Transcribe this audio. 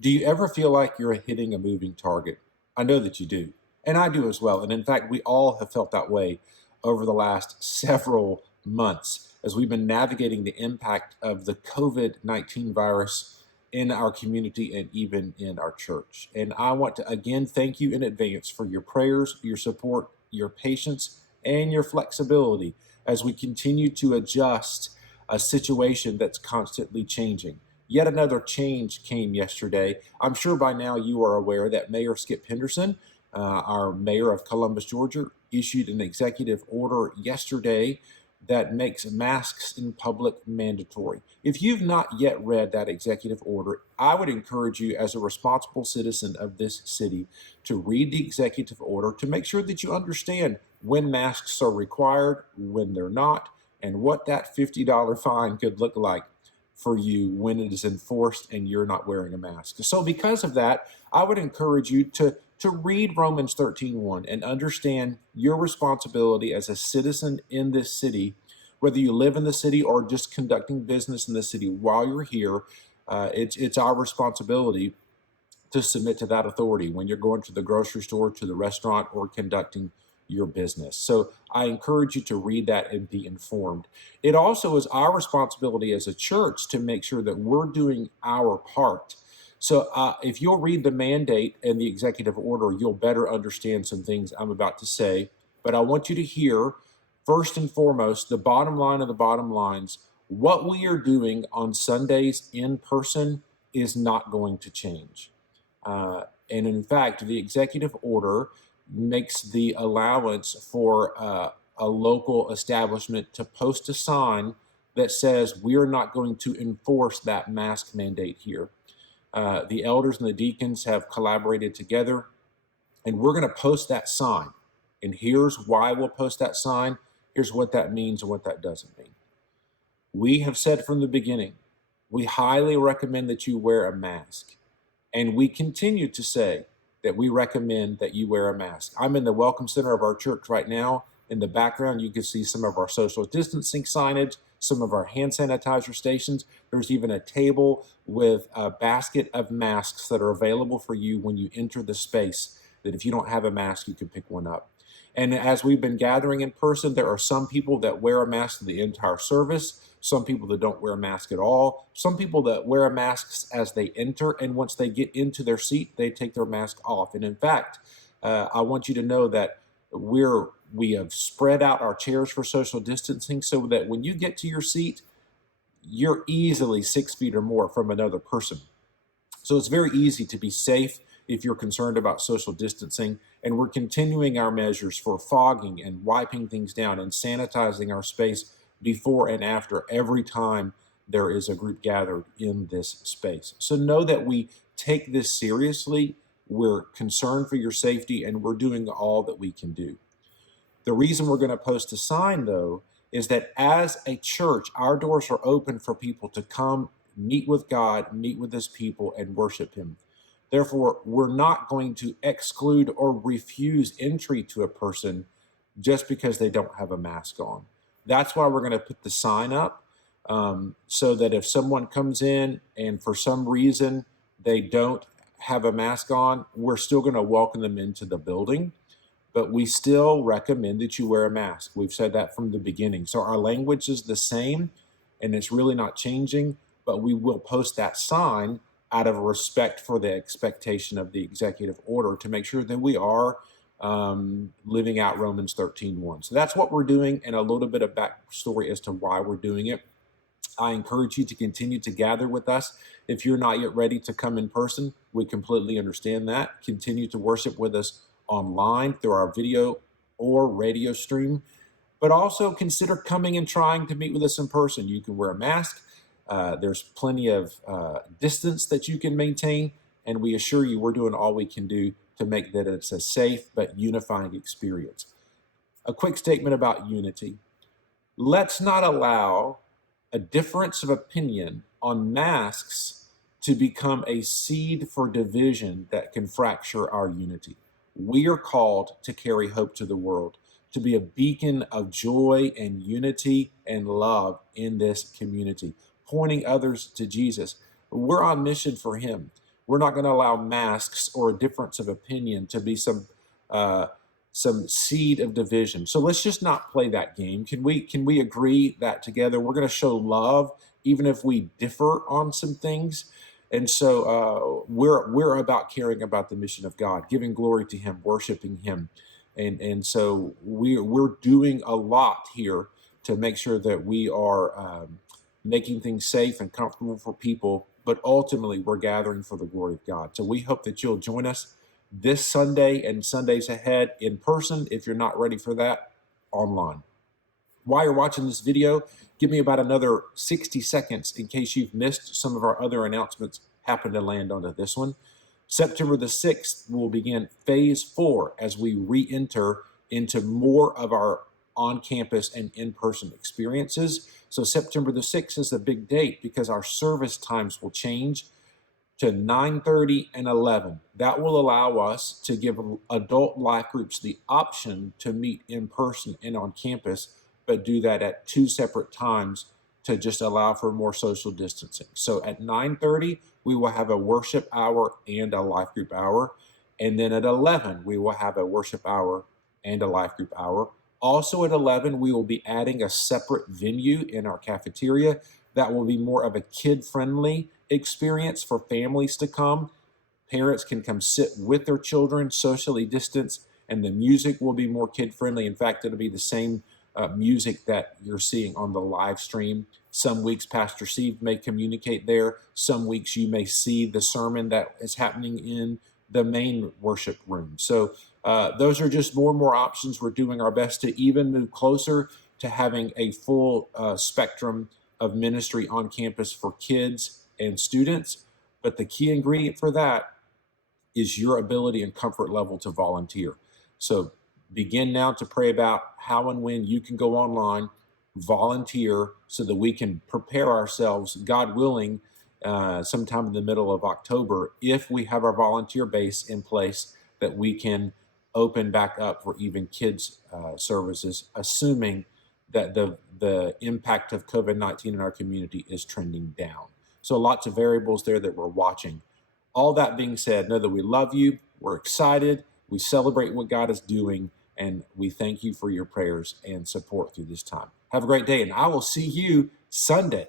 Do you ever feel like you're hitting a moving target? I know that you do, and I do as well. And in fact, we all have felt that way over the last several months as we've been navigating the impact of the COVID-19 virus in our community and even in our church. And I want to again thank you in advance for your prayers, your support, your patience, and your flexibility as we continue to adjust a situation that's constantly changing. Yet another change came yesterday. I'm sure by now you are aware that Mayor Skip Henderson, our mayor of Columbus, Georgia, issued an executive order yesterday that makes masks in public mandatory. If you've not yet read that executive order, I would encourage you as a responsible citizen of this city to read the executive order to make sure that you understand when masks are required, when they're not, and what that $50 fine could look like for you when it is enforced and you're not wearing a mask. So because of that, I would encourage you to read Romans 13:1 and understand your responsibility as a citizen in this city, whether you live in the city or just conducting business in the city while you're here. It's our responsibility to submit to that authority when you're going to the grocery store, to the restaurant, or conducting your business. So I encourage you to read that and be informed. It also is our responsibility as a church to make sure that we're doing our part. So if you'll read the mandate and the executive order, you'll better understand some things I'm about to say. But I want you to hear, first and foremost, the bottom line of the bottom lines. What we are doing on Sundays in person is not going to change. And in fact, the executive order makes the allowance for a local establishment to post a sign that says we are not going to enforce that mask mandate here. The elders and the deacons have collaborated together, and we're going to post that sign. And here's why we'll post that sign. Here's what that means and what that doesn't mean. We have said from the beginning, we highly recommend that you wear a mask. And we continue to say that we recommend that you wear a mask. I'm in the Welcome Center of our church right now. In the background, you can see some of our social distancing signage, some of our hand sanitizer stations. There's even a table with a basket of masks that are available for you when you enter the space, that if you don't have a mask, you can pick one up. And as we've been gathering in person, there are some people that wear a mask the entire service, some people that don't wear a mask at all, some people that wear masks as they enter, and once they get into their seat, they take their mask off. And in fact, I want you to know that we have spread out our chairs for social distancing so that when you get to your seat, you're easily 6 feet or more from another person. So it's very easy to be safe if you're concerned about social distancing. And we're continuing our measures for fogging and wiping things down and sanitizing our space before and after every time there is a group gathered in this space. So know that we take this seriously. We're concerned for your safety, and we're doing all that we can do. The reason we're going to post a sign, though, is that as a church, our doors are open for people to come meet with God, meet with his people, and worship him. Therefore, we're not going to exclude or refuse entry to a person just because they don't have a mask on. That's why we're going to put the sign up, so that if someone comes in and for some reason they don't have a mask on, we're still going to welcome them into the building. But we still recommend that you wear a mask. We've said that from the beginning. So our language is the same, and it's really not changing, but we will post that sign out of respect for the expectation of the executive order to make sure that we are living out Romans 13:1. So that's what we're doing, and a little bit of backstory as to why we're doing it. I encourage you to continue to gather with us. If you're not yet ready to come in person, we completely understand that. Continue to worship with us online through our video or radio stream, but also consider coming and trying to meet with us in person. You can wear a mask. There's plenty of distance that you can maintain, and we assure you we're doing all we can do to make that it's a safe but unifying experience. A quick statement about unity. Let's not allow a difference of opinion on masks to become a seed for division that can fracture our unity. We are called to carry hope to the world, to be a beacon of joy and unity and love in this community, pointing others to Jesus. We're on mission for him. We're not going to allow masks or a difference of opinion to be uh, some seed of division. So let's just not play that game. Can we agree that together we're going to show love even if we differ on some things? And so we're about caring about the mission of God, giving glory to Him, worshiping Him, and so we're doing a lot here to make sure that we are making things safe and comfortable for people. But ultimately, we're gathering for the glory of God. So we hope that you'll join us this Sunday and Sundays ahead in person. If you're not ready for that, online. While you're watching this video, give me about another 60 seconds in case you've missed some of our other announcements. Happen to land onto this one. September the 6th, we'll begin phase 4 as we re-enter into more of our on-campus and in-person experiences. So September the 6th is a big date because our service times will change to 9:30 and 11. That will allow us to give adult life groups the option to meet in person and on campus, but do that at 2 separate times to just allow for more social distancing. So at 9:30, we will have a worship hour and a life group hour. And then at 11, we will have a worship hour and a life group hour. Also at 11, we will be adding a separate venue in our cafeteria that will be more of a kid-friendly experience for families to come. Parents can come sit with their children, socially distanced, and the music will be more kid-friendly. In fact, it'll be the same music that you're seeing on the live stream. Some weeks Pastor Steve may communicate there. Some weeks you may see the sermon that is happening in the main worship room. So those are just more and more options. We're doing our best to even move closer to having a full spectrum of ministry on campus for kids and students. But the key ingredient for that is your ability and comfort level to volunteer. So begin now to pray about how and when you can go online, volunteer, so that we can prepare ourselves, God willing, sometime in the middle of October, if we have our volunteer base in place, that we can open back up for even kids services, assuming that the impact of COVID-19 in our community is trending down. So lots of variables there that we're watching. All that being said, know that we love you, we're excited, we celebrate what God is doing, and we thank you for your prayers and support through this time. Have a great day, and I will see you Sunday.